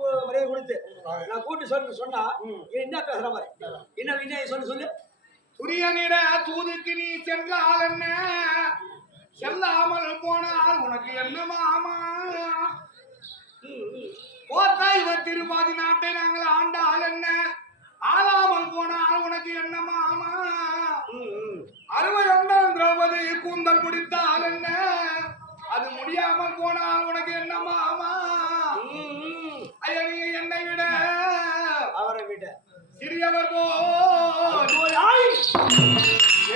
மரியாதை கொடுத்து நான் கூட்டு சொன்னா என்ன பேசுற மாதிரி என்ன சொல்லு துரியனிட தூதுக்கு நீ சென்றால் என்ன செல்லாமல் போனால் உனக்கு என்ன மாமா போத்தாய் திருப்பாதி நாட்டை நாங்கள் ஆண்டால் என்ன ஆளாமல் போனால் உனக்கு என்ன மாமா 61 திரௌபதி கூந்தல் முடித்தால் என்ன அது முடியாமல் போனால் உனக்கு என்ன மாமா ஐயா நீங்க என்னை விட அவரை விட சிறியவர்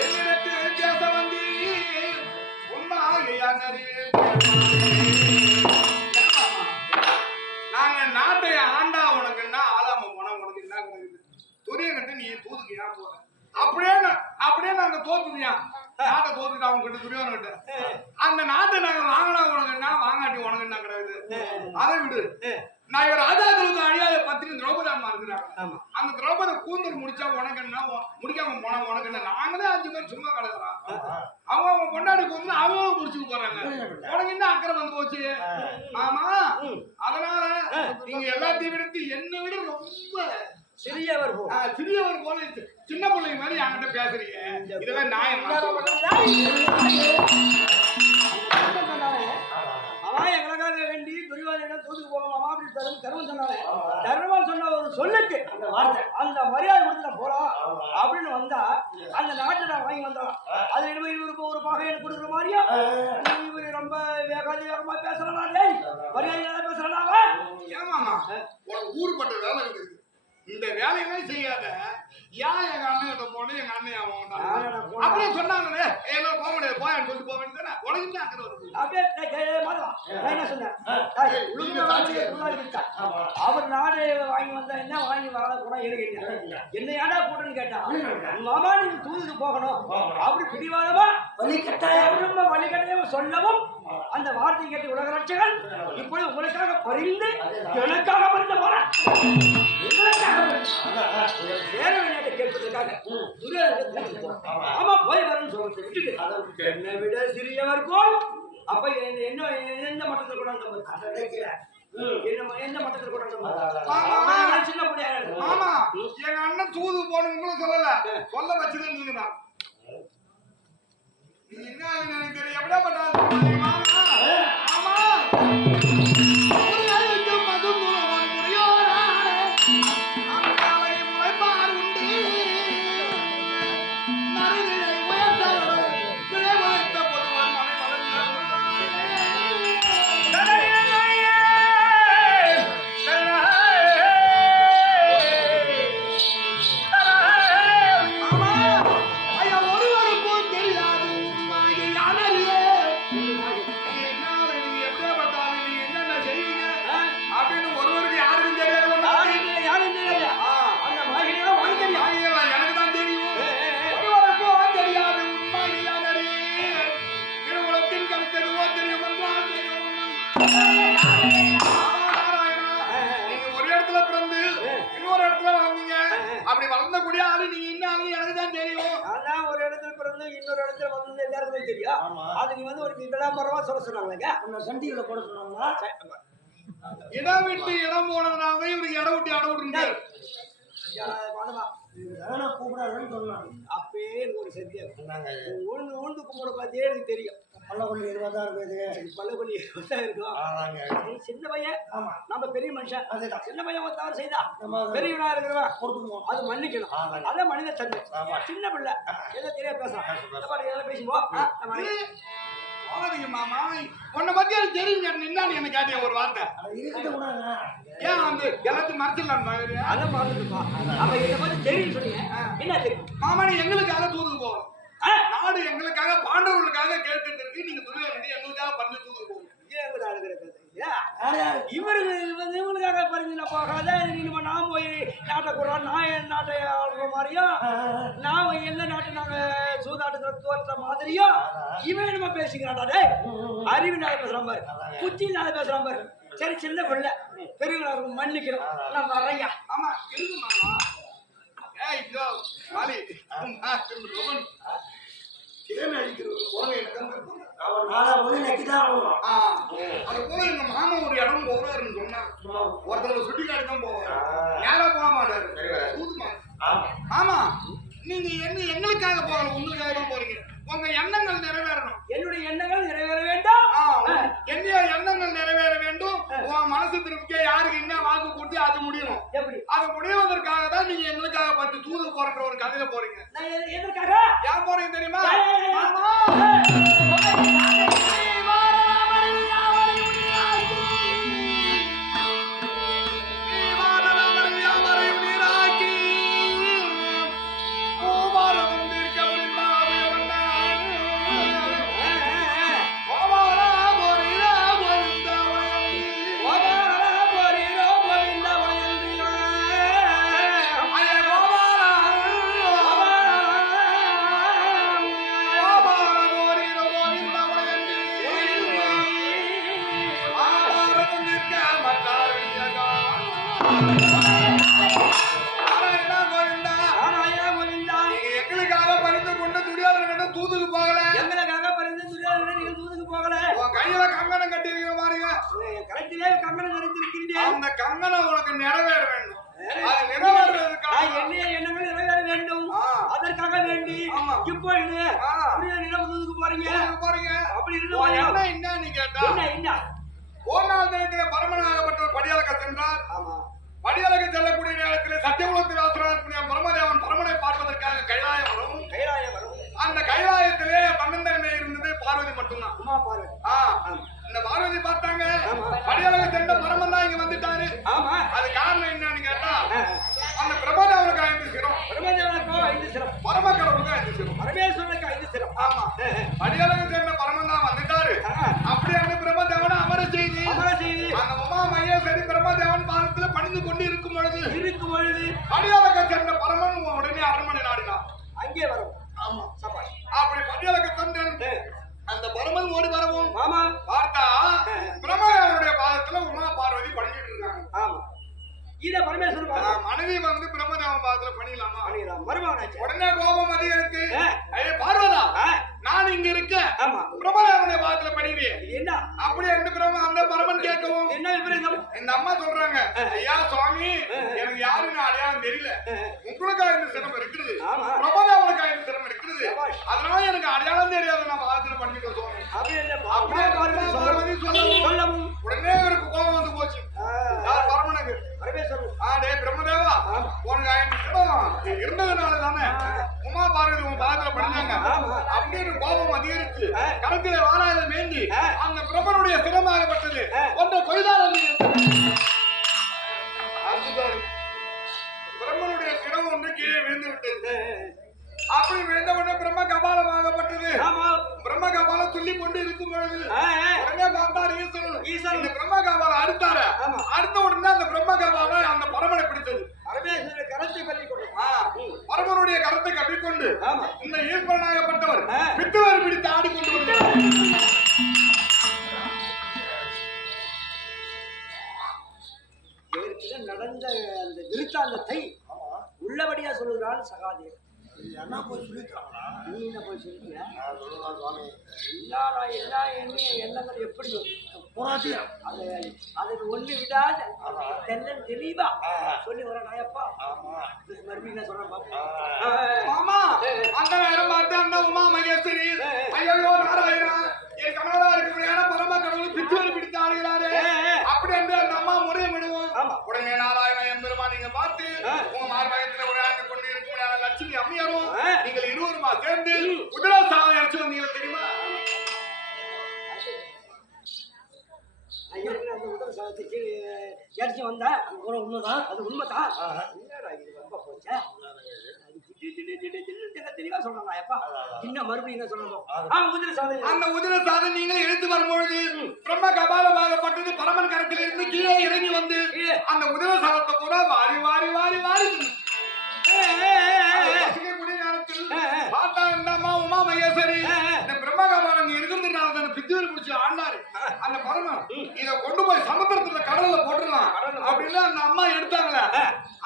என்னிடத்தில் பேச வந்து நாங்க நாட்டை ஆண்டா உனக்கு என்ன ஆளாம போனா உனக்கு என்ன துரிய கட்டு நீ தூதுக்கு ஏன் போற அப்படியே நாங்க தோத்துக்கியா நாட்டை தோத்துட்டு அவங்க கிட்ட துரியோன கிட்ட அந்த நாட்டை நாங்க வாங்கினா உனக்கு என்ன வாங்காட்டி உனக்கு என்ன கிடையாது அதை விடு நான் இவர் ராஜாக்களுக்கு அழியாத பத்திரி திரௌபதி அம்மா இருக்கிறாங்க அந்த திரௌபதி கூந்தல் முடிச்சா உனக்கு என்ன முடிக்காம போனா உனக்கு என்ன நாங்களே 5 பேர் சும்மா கிடக்குறான் அவங்க கொண்டாடி கூந்தல் அவங்க முடிச்சுட்டு போறாங்க உனக்கு என்ன அக்கறை வந்து போச்சு ஆமா அதனால நீங்க எல்லாத்தையும் விடுத்து என்னை விட ரொம்ப சிறியவர் போல சின்ன பிள்ளைங்க மாதிரி என்கிட்ட பேசுறீங்க இதெல்லாம் நியாயம் அவன் எங்களுக்காக வேண்டி துரியோதனிடம் தூதுக்கு போகலாமா அப்படின்னு தர்மம் சொன்னாங்க தர்மம் சொன்ன ஒரு சொல்லுக்கு அந்த மரியாதை கொடுத்து போலாம் அப்படின்னு வந்தா அந்த நாட்டை நான் வாங்கி வந்தோம் அது இவருக்கு ஒரு பகை எனக்கு கொடுக்குற மாதிரியா இவரு ரொம்ப வேகமா பேசுறா மரியாதை பேசுறாங்க ஏமாமா ஊர் பண்ற வேலை இருக்குது இந்த வேலையெல்லாம் செய்யாத ஏன் எங்க அண்ணன் கிட்ட போனேன் எங்க அண்ணன் அப்படியே சொன்னாங்களே ஏதோ போக முடியாது போயான்னு சொல்லிட்டு போக வேண்டியதானே உனக்கு என்ன அக்கறை வருது அவர் நாடு வாங்கி வந்தா என்ன வாங்கி வராத கூட என்ன ஏடா போட்டுன்னு கேட்டா மாமா நீங்க தூதுக்கு போகணும் அப்படி பிடிவாதமா வழிகட்டையும் சொல்லவும் அந்த வார்த்தை கேட்டு உலக ரட்சகன் இப்படி உங்களுக்காக பரிந்து எனக்காக பரிந்து போறேன் வேற விளையாட்டை கேட்பதற்காக ஆமா போய் வரணும்னு சொல்லிட்டு விட்டுட்டு என்னை விட சிறியவர் போல் அப்ப என்ன எந்த மட்டத்தில் கூட எந்த மட்டத்தில் கூட சின்ன பிள்ளையா ஆமா எங்க அண்ணன் தூது போகணும் சொல்லல சொல்ல வச்சது நீங்க தான் நீங்க என்ன எனக்கு தெரியும் எப்படியா பண்ணாது ஆமா அப்படி வளர்ந்த கூடிய ஆளு நீங்க என்ன ஆளு எனக்கு தான் தெரியும் அதான் ஒரு இடத்துல பிறந்து இன்னொரு இடத்துல வந்து எல்லாருக்குமே தெரியும் அது நீ வந்து ஒரு விளம்பரமா சொல்ல சொன்னாங்க சண்டிகளை போட சொன்னாங்களா இடம் விட்டு இடம் போனதுனால இவருக்கு இடம் விட்டு இடம் விட்டுருங்க கூப்பிடாதுன்னு சொன்னாங்க அப்பயே ஒரு சத்தியா உழுந்து கும்பிட பார்த்தே எனக்கு தெரியும் பல்லக்கொல்லி 20,000 பல்லக்கொல்லி 20,000 இருக்கும் சின்ன பையன் ஆமா நம்ம பெரிய மனுஷன் சின்ன பையன் ஒரு தவறு செய்தா பெரியவனா இருக்கிறவன் கொடுக்கணும் அது மன்னிக்கணும் அதான் மனித தன்மை சின்ன பிள்ளை ஏதோ தெரியா பேசலாம் பேசுவோம் மாமா உன்னை பத்தி எனக்கு தெரியும் என்னன்னு எனக்கு கேட்டிய ஒரு வார்த்தை ஏன் வந்து எல்லாத்தையும் மறைச்சிடலாம் அதான் மறந்துட்டுப்பா அப்ப இதை பத்தி தெரியும் சொன்னீங்க என்ன தெரியும் மாமா நீ எங்களுக்காக தூதுக்கு போகணும் நாடு எங்களுக்காக பாண்டவர்களுக்காக கேட்டு இருக்கு நீங்க துணை எங்களுக்காக பண்ணி தூதுக்கு போகணும் இவனுக்காக பறிஞ்சு போகாத நான் போய் நாட்டை கூடுறோம் நான் என் நாட்டை ஆளுற மாதிரியும் நான் எந்த நாட்டை நாங்க சூதாட்டத்துல தோற்ற மாதிரியும் இவன் நம்ம பேசிக்கிறான்டா டே அறிவினால பேசுறான் பாரு புத்தினால பேசுறான் பாரு சரி சின்ன பிள்ளை பெரியவங்க மன்னிக்கிறோம் நான் வரையா ஆமா இருக்கு மாமா இதோ மாலி தேன் அடிக்கிற ஒரு போன எனக்கு அவன் 4 மணி நெக்கிதான் ஆகணும். அது போல எங்க மாமா ஒரு இடம் போறாருன்னு சொன்னா ஒருத்தவங்க சுட்டி காட்டி தான் போவாரு. நேரா போக மாட்டாரு. ஊதுமா ஆமா நீங்க எங்களுக்காக போகல, உங்களுக்காக தான் போறீங்க. உங்க எண்ணங்கள் நிறைவேறணும். என்னுடைய எண்ணங்கள் நிறைவேற வேண்டும். என்னைய எண்ணங்கள் நிறைவேற வேண்டும். உன் மனசு திருப்தியா யாருக்கு என்ன வாக்கு கொடுத்து அது முடியணும். எப்படி அது முடிவதற்காக தான் நீங்க எங்களுக்காக பத்து தூது போறன்ற ஒரு கதையில போறீங்க. நான் எதற்காக ஏன் போறீங்க தெரியுமா? எங்களுக்காக பறிந்து கொண்டு துரியோதன தூதுக்கு போகல. எங்களுக்காக பரிந்து துரியோதனன் நீங்கள் தூதுக்கு போகல. உன் கையில கங்கணம் கட்டி இருக்கிற பாருங்க. கழுத்திலே கங்கணம் தரித்திருக்கின்றேன். அந்த கங்கணம் உனக்கு நிறைவேற வேண்டும். அது நிறைவேறுவதற்காக என்னைய எண்ணங்கள் நிறைவேற வேண்டும். அதற்காக வேண்டி இப்பொழுது துரியோதனன் தூதுக்கு போறீங்க. அப்படி என்ன என்னன்னு கேட்டா என்ன ஒரு நாள் தினத்திலே பரமனாகப்பட்டவர் படியாளக்க சென்றார். படியாளக்க செல்லக்கூடிய நேரத்தில் சத்தியகுலத்தில் ஆசிரியர் பரமதேவன் பரமனை பார்ப்பதற்காக கைலாயம் வரும். அந்த கைலாயத்திலே பன்னந்தன்மை இருந்தது பார்வதி மட்டும்தான். இந்த பார்வதி பார்த்தாங்க. படியாளக்க சென்ற பரமன் தான் இங்க வந்துட்டாரு. அது காரணம் என்னன்னு கேட்டா அந்த பிரம்மதேவனுக்கு 5 சிரம், பரம கடவுளுக்கு 5 சிரம், பரமேஸ்வரனுக்கு 5 சிரம். படியாளக்க சென்ற பரமன் தான் வந்துட்டாரு. அப்படி அந்த பிரம்மதேவனை அமர செய்தி அந்த உமா மகேஸ்வரி பிரம்மதேவன் பாதத்துல பணிந்து கொண்டு இருக்கும் பொழுது படியாளக்க சென்ற பரமன் உடனே அரண்மனை நாடினான். அங்கே வரும். அப்படி படியாளக்க சென்ற அந்த பரமன் ஓடி வரவும் பார்த்தா பிரம்மதேவனுடைய பாதத்துல உமா பார்வதி பணிஞ்சிட்டு இருக்காங்க. மனைவி வந்து பிரம்மதேவன் பாதத்துல பணியலாமா? உடனே கோபம் அதிகரித்து பார்வதா நான் இங்க இருக்க பிரம்மதேவனுடைய பாதத்துல பணிகிறேன் என்ன அப்படி அந்த பரமன் கேட்கவும் என்ன விபரீதம்? இந்த அம்மா சொல்றாங்க, ஐயா சுவாமி எனக்கு யாருன்னு அடையாளம் தெரியல. உங்களுக்கு 5 சிரம் இருக்குது, பிரம்மதேவனுக்கு 5 சிரம் இருக்குது. அதனால எனக்கு அடையாளம் தெரியாது. நான் பாதத்துல பண்ணிட்டு சுவாமி பார்வதி சொல்லவும் உடனே இவருக்கு கோபம் வந்து போச்சு. யார் பரமனுக்கு? பிரம்மதேவா உனக்கு 5 சிரம் இருந்ததுனால தானே உமா பார்வதி உன் பாதத்துல பண்ணினாங்க அப்படின்னு கோபம் அதிகரிச்சு கருத்திலே வாராயில மேந்தி அந்த பிரம்மனுடைய சிரமாகப்பட்டது ஒன்றை பொய்தால் பிரம்மனுடைய சிரம் ஒன்று கீழே விழுந்து விட்டது. அப்படி விழுந்த உடனே பிரம்ம கபாலமாகப்பட்டது. பிரம்ம கபாலம் சொல்லி கொண்டு இருக்கும் பொழுது உடனே பார்த்தார் ஈஸ்வரன் இந்த பிரம்ம கபாலம் அறுத்தாரு. அடுத்த உடனே அந்த பிரம்ம கபாலம் அந்த பரமனை பிடித்தது. பரமனுடைய கரத்தை கட்டிக்கொண்டு இந்த ஈஸ்வரனாகப்பட்டவர் விட்டுவர் பிடித்து ஆடிக்கொண்டு வந்தார். நடந்த அந்த விருத்தாந்தத்தை உள்ளபடியா சொல்லுகிறான் சகாதேவன். என்ன போய் சொல்லிட்டாங்களா? நீ என்ன போய் சொல்லிட்டியா? எல்லா எண்ணங்கள் எப்படியோ போராட்டியா அதுக்கு ஒண்ணு விடாத தெல்லம் தெளிவா சொல்லி வர நாயப்பா. மறுபடியும் என்ன சொல்றேன் ஆமா அந்த நேரம் பார்த்து அந்த உமா மகேஸ்வரி ஐயோ நாராயணா என் கணவரா இருக்கக்கூடிய பரம கடவுள் பிச்சுவரை பிடித்து ஆடுகிறாரு அப்படி என்று அந்த அம்மா முறையம் விடுவோம். உடனே நாராயணா எம்பெருமா நீங்க பார்த்து உங்க மார்பகத்தில் ஒரு ஆண்டு கொண்டு இருக்கும் லட்சுமி அம்மையாரும் நீங்கள் இருவருமா சேர்ந்து குதிரை சாதம் இறச்சி வந்தீங்க தெரியுமா? அந்த உடல் சாதத்துக்கு இறச்சி வந்தா உண்மைதான். அது உண்மைதான். போச்சா தெளிவா சொல்றாங்கப்பா. இன்னும் மறுபடியும் என்ன சொல்லணும்? அந்த உதிர சாதம் நீங்கள் எடுத்து வரும்பொழுது பிரம்ம கபாலமாகப்பட்டது பரமன் கரத்தில் இருந்து கீழே இறங்கி வந்து அந்த உதிர சாதத்தை பூரா வாரி வாரி வாரி வாரி உமா மகேஸ்வரி இந்த பிரம்ம கபாலம் இருக்கிறதுனால பிச்சுவரி பிடிச்சி ஆண்டாரு. அந்த பரமன் இதை கொண்டு போய் சமுத்திரத்துல கடல்ல போட்டுடலாம் அப்படின்னு அந்த அம்மா எடுத்தாங்களே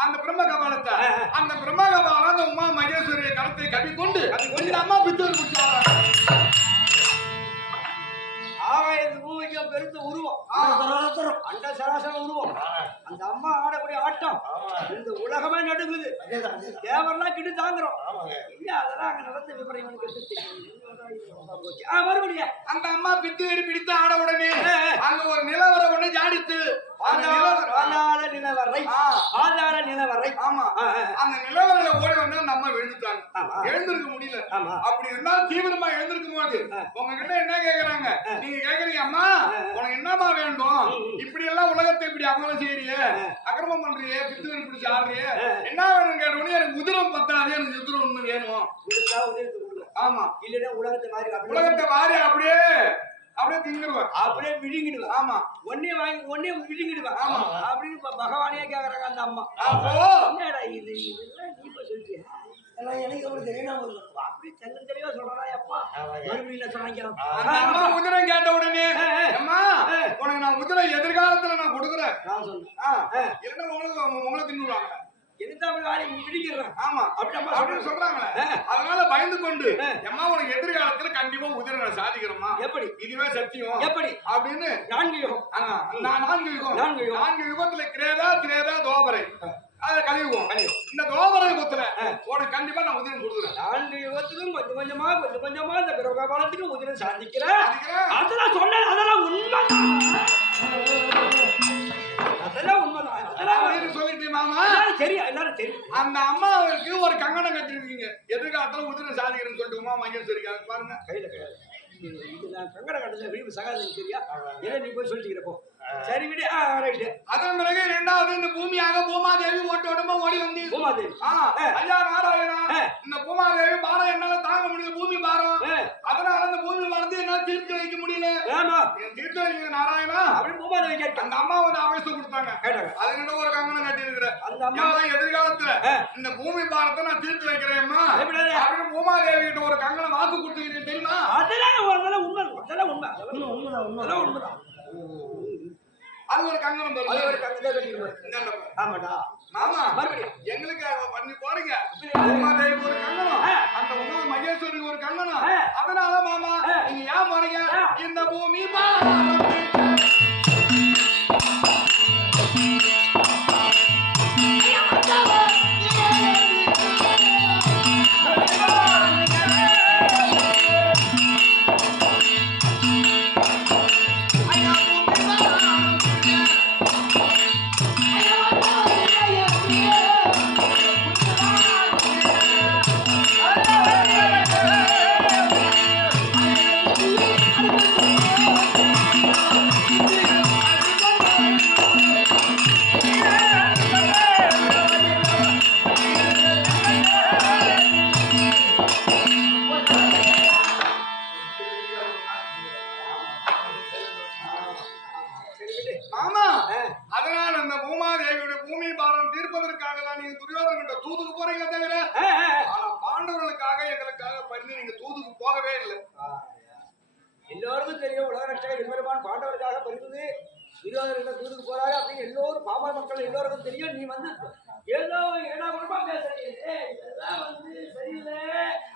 அந்த பிரம்ம கபாலத்தை. அந்த பிரம்ம கபாலம் அந்த உமா மகேஸ்வரிய கருத்தை கட்டிக்கொண்டு இந்த அம்மா பிச்சுவரி பிடிச்சி ஆடுறாங்க. பெருத்த உருவம் அண்ட சராசர உருவம் அந்த அம்மா ஆடக்கூடிய ஆட்டம் இந்த உலகமே நடுங்குது தேவரெல்லாம் கிட்டு தாங்குறோம் இல்ல அதெல்லாம் அங்க நடந்த விவரம் மறுபடியும் அந்த அம்மா பிடித்து ஆட உடனே அங்க ஒரு நிலவர ஒண்ணு ஜாடித்து நிலவரை ஆமா அந்த நிலவரையில ஓடி வந்து அந்த அம்மா எழுந்துட்டாங்க எழுந்திருக்க முடியல அப்படி இருந்தாலும் தீவிரமா எழுந்திருக்கும் போது உங்ககிட்ட என்ன கேக்குறாங்க நீங்க கேக்குறீங்க அம்மா உனக்கு என்னமா வேண்டும் இப்படி எல்லாம் உலகத்தை இப்படி அமலம் செய்யறியே அக்கிரமம் பண்றியே பித்து பிடிச்சி ஆடுறியே என்ன வேணும் கேட்டோடனே எனக்கு உதிரம் பத்தாது எனக்கு உதிரம் ஒண்ணு வேணும் ஆமா இல்லன்னா உலகத்தை மாறி அப்படியே திங்கிடுவேன் அப்படியே விழுங்கிடுவேன் ஆமா ஒன்னே விழுங்கிடுவேன் ஆமா அப்படின்னு பகவானே கேக்குறாங்க அந்த அம்மா அப்போ என்னடா இதெல்லாம் நீ இப்ப சொல்றியா எனக்கு அவருக்கு தெரியணும் அப்படி தெளிவா சொல்றா அப்பா மறுபடியும் சொன்னாங்க அந்த அம்மா உதிரம் கேட்ட உடனே அம்மா உனக்கு நான் உதிரம் எதிர்காலத்துல நான் கொடுக்குறேன் நான் சொன்னேன் இல்லைன்னா உங்களை தின்னுவாங்க ஆமா அப்படின்னு சொல்றாங்களே அதனால பயந்து கொண்டு அம்மா உனக்கு எதிர்காலத்துல கண்டிப்பா உதிர சாதிக்கிறோமா எப்படி இதுவே சத்தியம் எப்படி அப்படின்னு 4 யுகம் 4 யுகத்துல கிரேதா தோபரை அத கலியுகம் இந்த தோபர யுகத்துல உனக்கு கண்டிப்பா நான் உதிரம் கொடுக்குறேன் 4 யுகத்துக்கும் கொஞ்சம் கொஞ்சமா இந்த பிரபலத்துக்கு உதிரம் சாதிக்கிறேன் அதெல்லாம் சொன்னேன் அதெல்லாம் உண்மைதான் சொல்லிட்டு மாமா சரி எல்லாரும் தெரியும் அந்த அம்மாவுக்கு ஒரு கங்கணம் கட்டிருக்கீங்க எதிர்காலத்துல உதிரம் சாதிக்கிறேன்னு சொல்லிட்டு உமா மகேஸ்வரி பாருங்க கையில கிடையாது இது நான் கங்கணம் கட்டல வீடு சகாதம் சரியா ஏதோ நீ போய் சொல்லிக்கிறப்போ சரி விடு ரைட்டு அதன் பிறகு இரண்டாவது இந்த பூமியாக பூமாதேவி ஓட்டோட்டமா ஓடி வந்து பூமாதேவி ஐயா நாராயணா இந்த பூமாதேவி பாரம் என்னால தாங்க முடியல பூமி பாரம் அதனால அந்த பூமி பாரத்தை என்னால தீர்த்து வைக்க முடியல தீர்த்து வைக்க நாராயணா அப்படின்னு பூமாதேவி கேட்டு அந்த அம்மா வந்து ஆவேசம் கொடுத்தாங்க அதுக்கிட்ட ஒரு கங்கணம் கட்டி இருக்கிறேன் அந்த அம்மா எதிர்காலத்துல இந்த பூமி பாரத்தை நான் தீர்த்து வைக்கிறேன்மா அப்படின்னு பூமாதேவி கிட்ட ஒரு கங்கணம் வாக்கு கொடுத்துக்கிறேன் தெரியுமா அதெல்லாம் உண்மைதான் அது ஒரு கங்கணம் ஆமாடா மாமா மறுபடியும் எங்களுக்கு பண்ணி போறீங்க உமாதேவி ஒரு கங்கணம் அந்த உமா மகேஸ்வரி ஒரு கங்கணம் அதனால மாமா நீங்க ஏன் போறீங்க இந்த பூமி தூதுக்கு போறீங்க தவிர ஆனா பாண்டவர்களுக்காக எங்களுக்காக பண்ணி நீங்க தூதுக்கு போகவே இல்லை எல்லோருக்கும் தெரியும் உலக ரட்சகர் எம்பெருமான் பாண்டவருக்காக பரிந்து துரியோதனன் தூதுக்கு போறாரு அப்படின்னு எல்லோரும் பாமர மக்கள் எல்லோருக்கும் தெரியும் நீ வந்து ஏதோ ஏடாகுடமா பேசுறீங்க இதெல்லாம் வந்து சரியில்லை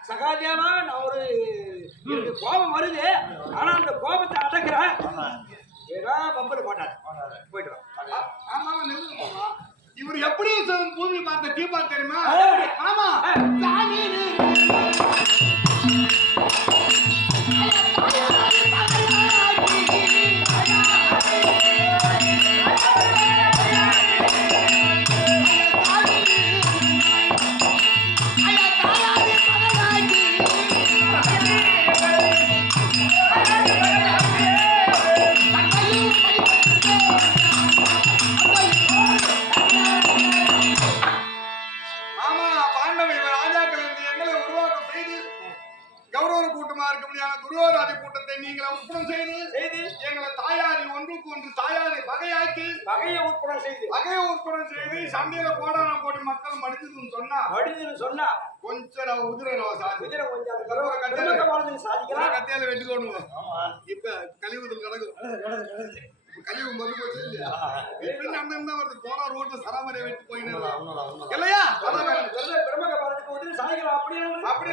சகாதேவா நான் ஒரு எனக்கு கோபம் வருது ஆனா அந்த கோபத்தை அடக்குறேன் ஏதா பம்பர் போட்டாரு போயிட்டு ஆமா நிறுத்துமா இவர் எப்படி பூமி பார்த்த தீபா தெரியுமா ஆமா துரியோதன கூட்டத்தை நீங்கள் உட்படம் செய்து எங்களை தாயாரி ஒன்றுக்கு ஒன்று தாயாரி பகையை உட்படம் செய்து சண்டையில போடான போட்டு மக்கள் மடிஞ்சதுன்னு சொன்னா கொஞ்சம் கத்தியால வெட்டுக்கோணும் இப்ப கழிவுதல் நடக்கும் கழிவு மறு போச்சு இல்லையா அண்ணன் வருது போன ரோட்ல சராமரியை வெட்டி போயின்னு இல்லையா அப்படி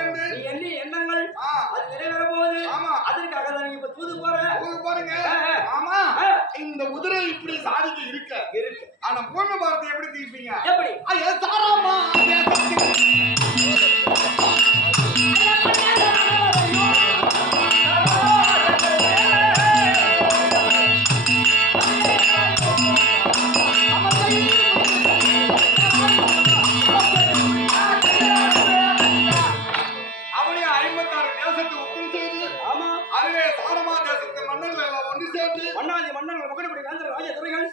எண்ணங்கள் அது நிறைவேற போகுது ஆமா அதற்காக தான் நீங்க இப்ப தூது போறீங்க ஆமா இந்த குதிரை இப்படி சாதிக்க இருக்கு ஆனா பூமி பாரத்தை எப்படி தீர்ப்பீங்க? எப்படி? ஐயா சாராமா அவனையும் 56 தேசத்தை ஒப்பும் செய்து ஆமா அதுவே சாரமா தேசத்து மன்னர்கள் எல்லாம் ஒன்று சேர்ந்து மன்னாதி மன்னர்கள் முகடப்படி வேந்தர் ராஜ துறைகள்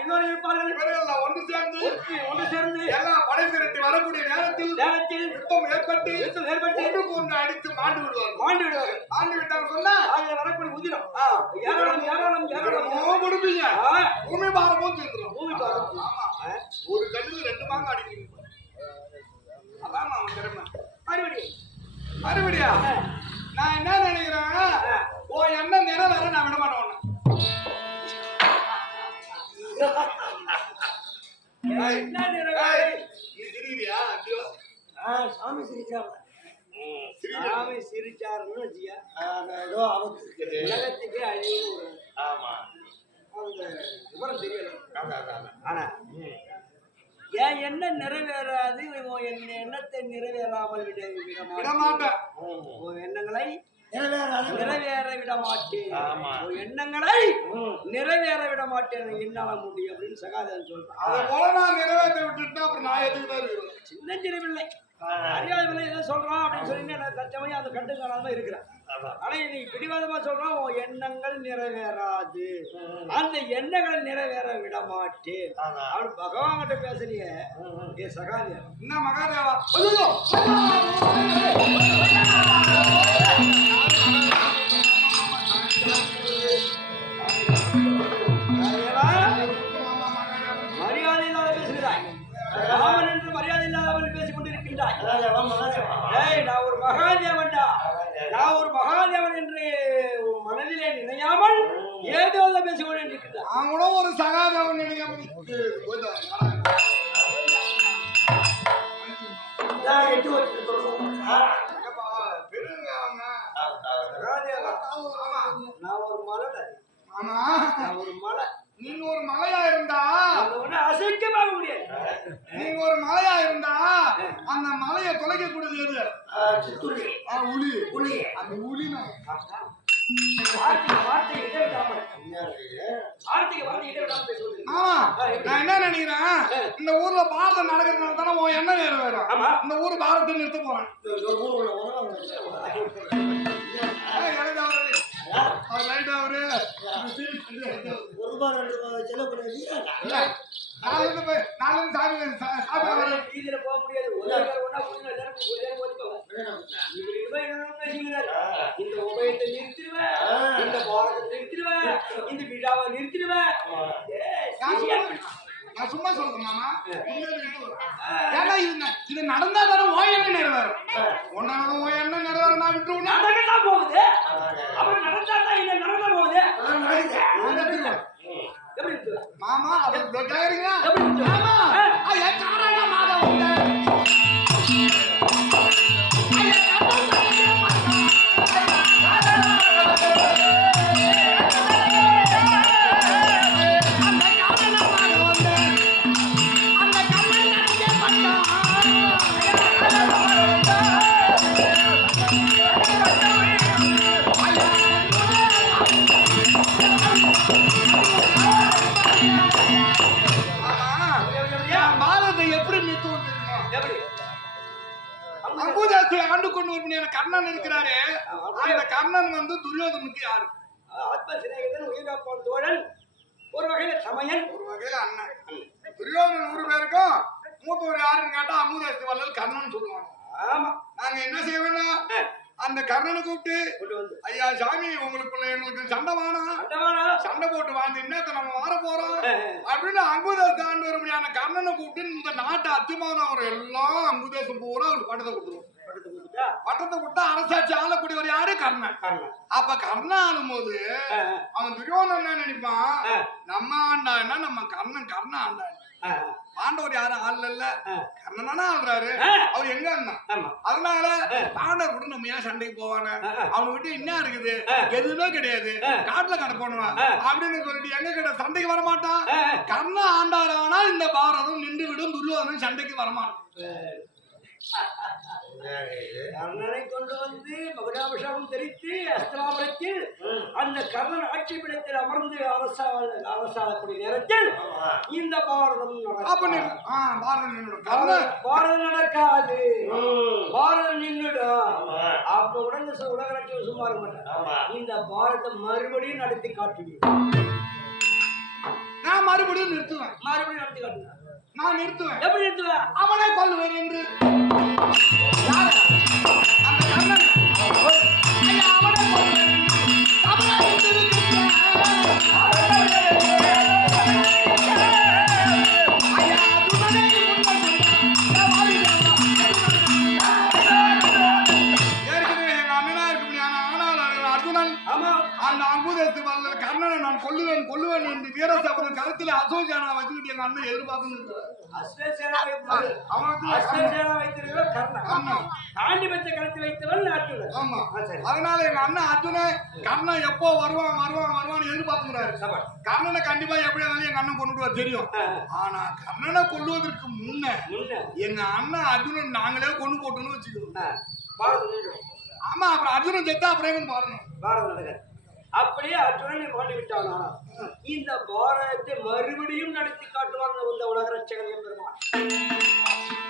இன்னொரு இருப்பார்கள். இவர்கள் எல்லாம் ஒன்று சேர்ந்து ஒன்று சேர்ந்து எல்லாம் படை திரட்டி வரக்கூடிய நேரத்தில் யுத்தம் ஏற்பட்டு ஒன்றுக்கு ஒன்று அடித்து மாண்டு விடுவார்கள். மாண்டு விட்டாங்க சொன்னா வரக்கூடிய உதிரம் ஏராளம் ஏராளம் ஏராளம் கொடுப்பீங்க. பூமி பாரமும் சேர்ந்துடும். பூமி பாரம். ஆமா ஒரு கல்லுக்கு 2 மாங்க அடிக்கிறீங்க. அதான் அவன் திறமை. மறுபடியா நான் என்ன நினைக்கிறேன், ஓ என்ன நிறைவேற நான் விட மாட்டேன் உன்னை. என்ன நிறைவேறு? நீ சிரிக்கிறியா? அப்படியோ சாமி சிரிக்கிறாங்க. சாமி சிரிச்சாருன்னு வச்சுக்க, ஏதோ ஆபத்து இருக்குது. உலகத்துக்கே அழிவு. ஆமா அந்த விவரம் தெரியல. ஆனா ஏன் என்ன நிறைவேறாது? என் எண்ணத்தை நிறைவேறாமல் விட மாட்டேன். உன் எண்ணங்களை நிறைவேறாது. நிறைவேற விட மாட்டேன். ஆமா. உன் எண்ணங்களை நிறைவேற விட மாட்டேன். என்னால முடியும் அப்படின்னு சகாதேவன் சொல்றான். அதை போல நான் நிறைவேற்ற விட்டுட்டா அப்புறம் நான் எதுக்கு தான் இருக்கிறேன். சின்னஞ்சிறு பிள்ளை அறியாத பிள்ளை ஏதோ சொல்றான் அப்படின்னு சொல்லி நான் தச்சமையா அந்த கண்டு காணாம இருக்கிறேன். ஆனா இன்னைக்கு பிடிவாதமா சொல்றான், உன் எண்ணங்கள் நிறைவேறாது, அந்த எண்ணங்களை நிறைவேற விட மாட்டேன் அவன் பகவான் கிட்ட பேசுறிய. ஏ சகாதேவா, என்ன மகாதேவா மரியாதை இல்லாத பேசுகிறாய். ராமன் என்று மரியாதை இல்லாதவன் பேசிக் கொண்டிருக்கின்றாய். நான் ஒரு மகாதேவன்டா. நான் ஒரு மகாதேவன் என்று மனதிலே நினையாமல் ஏதோ பேசிக் கொண்டிருக்கின்றாய். நான் கூட ஒரு சகாதேவன் நினைக்க நான் ஒரு மலை. ஆமா நான் ஒரு மலை. நீங்க ஒரு மலையா இருந்தா அசைக்கமாக முடியாது. நீங்க ஒரு மலையா இருந்தா அந்த மலையை தொலைக்கக்கூடியது எது? உளி. புலி. அந்த உளி ஆமா. நான் என்ன நினைக்கிறேன், இந்த ஊர்ல பாரதம் நடக்கிறதுனால தானே உன் எண்ணம் நிறைவேறும். இந்த ஊர் பாரதத்தை நிறுத்த போறேன். அவர் லைட் அவரு நாலு சாமி இதுல போக முடியாது. இந்த உபயத்தை நிறுத்திடுவேன், இந்த பாரதத்தை நிறுத்திடுவேன், இந்த விழாவை நிறுத்திடுவேன். நான் சும்மா சொல்றேன் மாமா. ஏன்னா இது நடந்தா தானே ஓய் என்ன நிறைவேறும். உன்னால ஓய் என்ன நிறைவேறும் நான் விட்டு நடக்கத்தான் போகுது. அப்புறம் நடந்தா தான் இல்லை நடக்க போகுது. எப்படி இருக்கு மாமா? அது கேக்குறீங்க எப்படி இருக்கு? மாமா என் காரண மாதம் உண்டு. ஆண்டு கொண்டு ஒரு கர்ணன் இருக்கிறாரு. அந்த கர்ணன் வந்து துரியோதனுக்கு யாரு? ஆத்ம சிநேகிதன், உயிர்காப்பான் தோழன், ஒரு வகையில சமயன், ஒரு வகையில அண்ணன். துரியோதனன் 100 பேருக்கும் மூத்தவர் யாருன்னு கேட்டா அமுதேசி வள்ளல் கர்ணன் சொல்லுவாங்க. ஆமா. நாங்க என்ன செய்வோம்னா அந்த கர்ணனை கூப்பிட்டு, ஐயா சாமி உங்களுக்குள்ள எங்களுக்கு சண்டை வேணாம், சண்டை போட்டு வாழ்ந்து இன்னத்த நம்ம வர போறோம் அப்படின்னு அங்குதேசம் ஆண்டு வரும்படியான கர்ணனை கூப்பிட்டு இந்த நாட்டு அத்திமானவர் எல்லாம் அங்குதேசம் பூரா அவருக்கு பட்டத்தை கொடுத்துருவோம். பட்டத்தை கொடுத்தா அரசாட்சி ஆளக்கூடியவர் யாரு? கர்ணன். அப்ப கர்ணன் ஆளும்போது அவன் துரியோதனன் என்ன நினைப்பான், நம்ம ஆண்டான்னா நம்ம கர்ணன் ஆண்டான். ஆண்டவர் யாரும் ஆள் இல்ல கர்ணனா ஆள்றாரு அவர் எங்க அண்ணா ஆமா அதனால பாண்டவர் கூட நம்ம ஏன் சண்டைக்கு போவானே அவனை விட்டு என்ன இருக்குது எதுவுமே கிடையாது காட்டுல கிடப்பானுவான் அப்படின்னு சொல்லிட்டு எங்க கிட்ட சண்டைக்கு வரமாட்டான் கர்ண ஆண்டாரானா இந்த பாரதம் நின்று விடும் துரியோதனன் சண்டைக்கு வரமாட்டான் கர்ணனை கொண்டு வந்து மகுடாபிஷேகம் தெரித்து அஸ்திராபுரத்தில் அந்த கர்ணன் ஆட்சி பீடத்தில் அமர்ந்து அரசாளக்கூடிய நேரத்தில் இந்த பாரதம் பாரதம் நடக்காது பாரதம் நின்றுடும் அப்ப உடனே உலக லட்சியம் சும்மா இருக்க மாட்டேன் இந்த பாரதம் மறுபடியும் நடத்தி காட்டுவேன் நான் மறுபடியும் நிறுத்துவேன் நடத்தி காட்டுவேன் நான் நிறுத்துவேன் எப்படி நிறுத்துவேன் அவனை கொல்லுவேன் என்று அந்த கர்ணன் ஐயா அவனை கொல்லுவேன் கர்ணனை நான் கொல்லுவேன் என்று வீரசபதன் கருத்தில் அசோசியானா வச்சுக்கிட்டு எங்க அண்ணன் எதிர்பார்த்து அதனால எங்க அண்ணன் அர்ஜுனன் கர்ணன் எப்போ வருவான்னு எதிர்பார்த்துக்கிறாரு கர்ணனை கண்டிப்பா எப்படி இருந்தாலும் எங்க அண்ணன் கொண்டுடுவார் தெரியும் ஆனா கர்ணனை கொல்லுவதற்கு முன்ன எங்க அண்ணன் அர்ஜுனன் நாங்களே கொண்டு போட்டோம்னு வச்சுக்கோங்க ஆமா அப்புறம் அர்ஜுனன் செத்தா அப்புறம் பாருங்க அப்படியே அர்ஜுனனை மாட்டி விட்டானா இந்த பாரதத்தை மறுபடியும் நடத்தி காட்டுவாங்க இந்த உலக ரட்சகன் பெருமாள்